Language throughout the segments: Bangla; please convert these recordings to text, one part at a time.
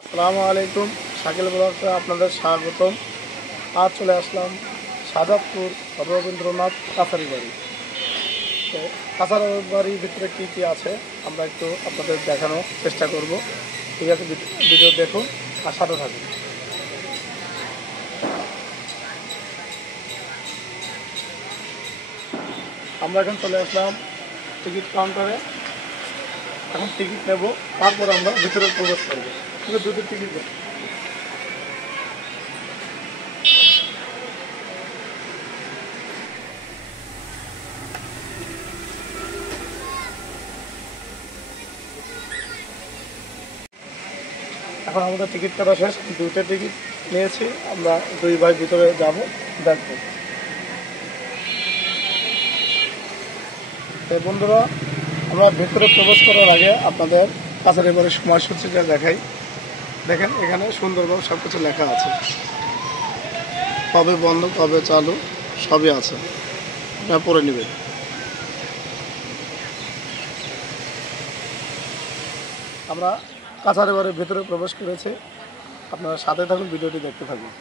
আসসালামু আলাইকুম, শাকিল ব্লগে আপনাদের স্বাগতম। আজ চলে আসলাম সাজাদপুর রবীন্দ্রনাথ কাছারি বাড়ি। তো কাছারি বাড়ির ভিতরে কী কী আছে আমরা একটু আপনাদের দেখানোর চেষ্টা করব। ঠিক আছে, ভিডিও দেখুন আর সাথে থাকুন। আমরা এখন চলে আসলাম টিকিট কাউন্টারে। এখন টিকিট নেব, তারপর আমরা ভিতরে প্রবেশ করবো। কিন্তু দুটো টিকিট দেব। এখন আমাদের টিকিট কাটা শেষ, দুটো টিকিট নিয়েছি। আমরা দুই ভাই ভিতরে যাব, দেখবো। তো বন্ধুরা, আমরা ভিতরে প্রবেশ করার আগে আপনাদের কাছারি বাড়ির সময়সূচিটা দেখাই। দেখেন, এখানে সুন্দরভাবে সব কিছু লেখা আছে, কবে বন্ধ কবে চালু সবই আছে, আপনারা পড়ে নেবেন। আমরা কাছারি বাড়ির ভিতরে প্রবেশ করেছি, আপনারা সাথে থাকুন, ভিডিওটি দেখতে থাকুন।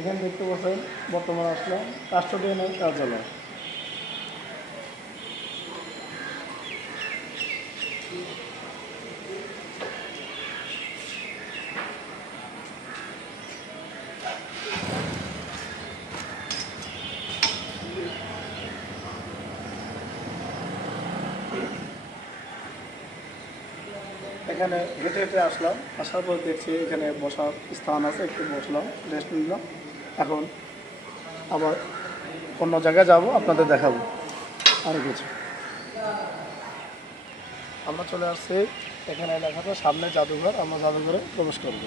এখানে দেখতে পাচ্ছেন বর্তমানে আসলাম কাস্টোডিয়ানের কার্যালয়। এখানে হেঁটে হেঁটে আসলাম, আসার পর দেখছি এখানে বসার স্থান আছে, একটু বসলাম, রেস্ট নিলাম। এখন আবার অন্য জায়গায় যাব, আপনাদের দেখাবো আরও কিছু। আমরা চলে আসছি, এখানে লেখাটা সামনে জাদুঘর, আমরা জাদুঘরে প্রবেশ করব।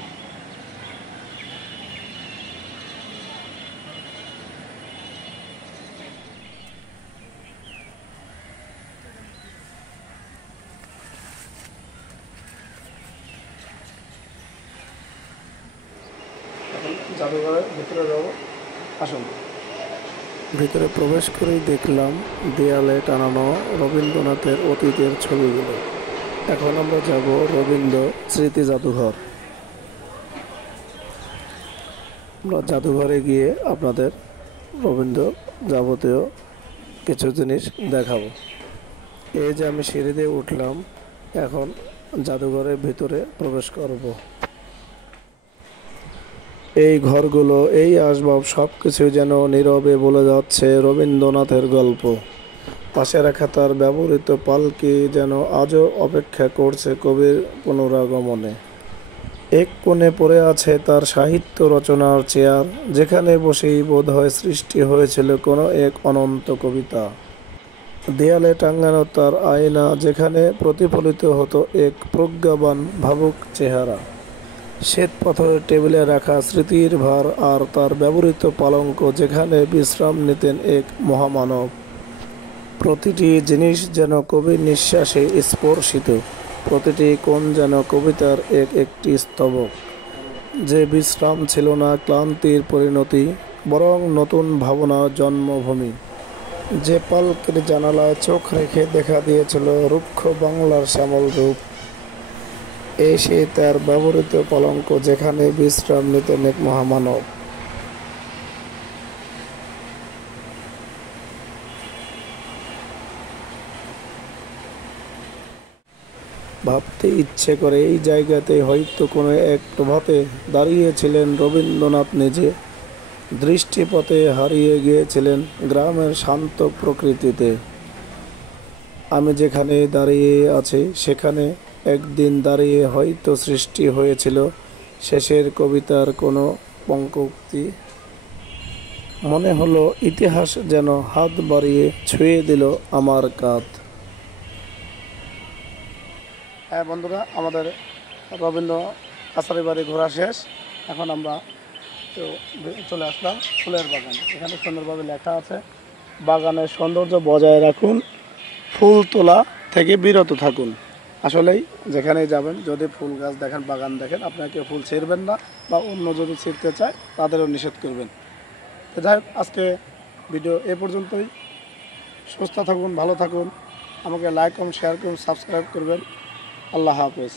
এখন জাদুঘরের ভিতরে যাব, আসুন। ভিতরে প্রবেশ করেই দেখলাম দেয়ালে টানানো রবীন্দ্রনাথের অতীতের ছবিগুলো। এখন আমরা যাব রবীন্দ্র স্মৃতি জাদুঘর। আমরা জাদুঘরে গিয়ে আপনাদের রবীন্দ্র যাবতীয় কিছু জিনিস দেখাবো। এই যে আমি সিঁড়ি দিয়ে উঠলাম, এখন জাদুঘরের ভিতরে প্রবেশ করব। এই ঘরগুলো, এই আসবাব সব কিছু যেন নীরবে বলে যাচ্ছে রবীন্দ্রনাথের গল্প। পাশে রাখা তার ব্যবহৃত পালকি যেন আজও অপেক্ষা করছে কবির পুনরাগমনে। এক কোণে পড়ে আছে তার সাহিত্য রচনার চেয়ার, যেখানে বসেই বোধহয় সৃষ্টি হয়েছিল কোনো এক অনন্ত কবিতা। দেয়ালে টাঙানো তার আয়না, যেখানে প্রতিফলিত হতো এক প্রজ্ঞাবান ভাবুক চেহারা। শ্বেত পাথরের টেবিলে রাখা স্মৃতির ভার, আর তার ব্যবহৃত পালঙ্ক, যেখানে বিশ্রাম নিতেন এক মহামানব। প্রতিটি জিনিস যেন কবির নিঃশ্বাসে স্পর্শিত, প্রতিটি কোণ যেন কবিতার একটি স্তবক, যে বিশ্রাম ছিল না ক্লান্তির পরিণতি, বরং নতুন ভাবনার জন্মভূমি। যে পালকের জানালায় চোখ রেখে দেখা দিয়েছিল রুক্ষ বাংলার শ্যামল রূপ, এই সে তার ব্যবহৃত পালঙ্ক, যেখানে বিশ্রাম নিতেন এক মহামানব। ভাবতে ইচ্ছে করে এই জায়গাতে হয়তো কোনো এক প্রভাতে দাঁড়িয়েছিলেন রবীন্দ্রনাথ নিজে। দৃষ্টিপথে হারিয়ে গিয়েছিলেন গ্রামের শান্ত প্রকৃতিতে। আমি যেখানে দাঁড়িয়ে আছি, সেখানে একদিন দাঁড়িয়ে হয়তো সৃষ্টি হয়েছিল শেষের কবিতার কোনো পঙ্ক্তি। মনে হলো ইতিহাস যেন হাত বাড়িয়ে ছুঁয়ে দিল আমার কাঁধ। হ্যাঁ বন্ধুরা, আমাদের রবীন্দ্র কাছারি বাড়ি ঘোরা শেষ। এখন আমরা তো চলে আসলাম ফুলের বাগান। এখানে সুন্দরভাবে লেখা আছে, বাগানের সৌন্দর্য বজায় রাখুন, ফুল তোলা থেকে বিরত থাকুন। আসলেই যেখানেই যাবেন, যদি ফুল গাছ দেখেন, বাগান দেখেন, আপনাকে ফুল ছিঁড়বেন না, বা অন্য যদি ছিঁড়তে চায় তাদেরও নিষেধ করবেন। তো যাই হোক, আজকে ভিডিও এ পর্যন্তই। সুস্থ থাকুন, ভালো থাকুন, আমাকে লাইক করুন, শেয়ার করুন, সাবস্ক্রাইব করবেন। আল্লাহ হাফেজ।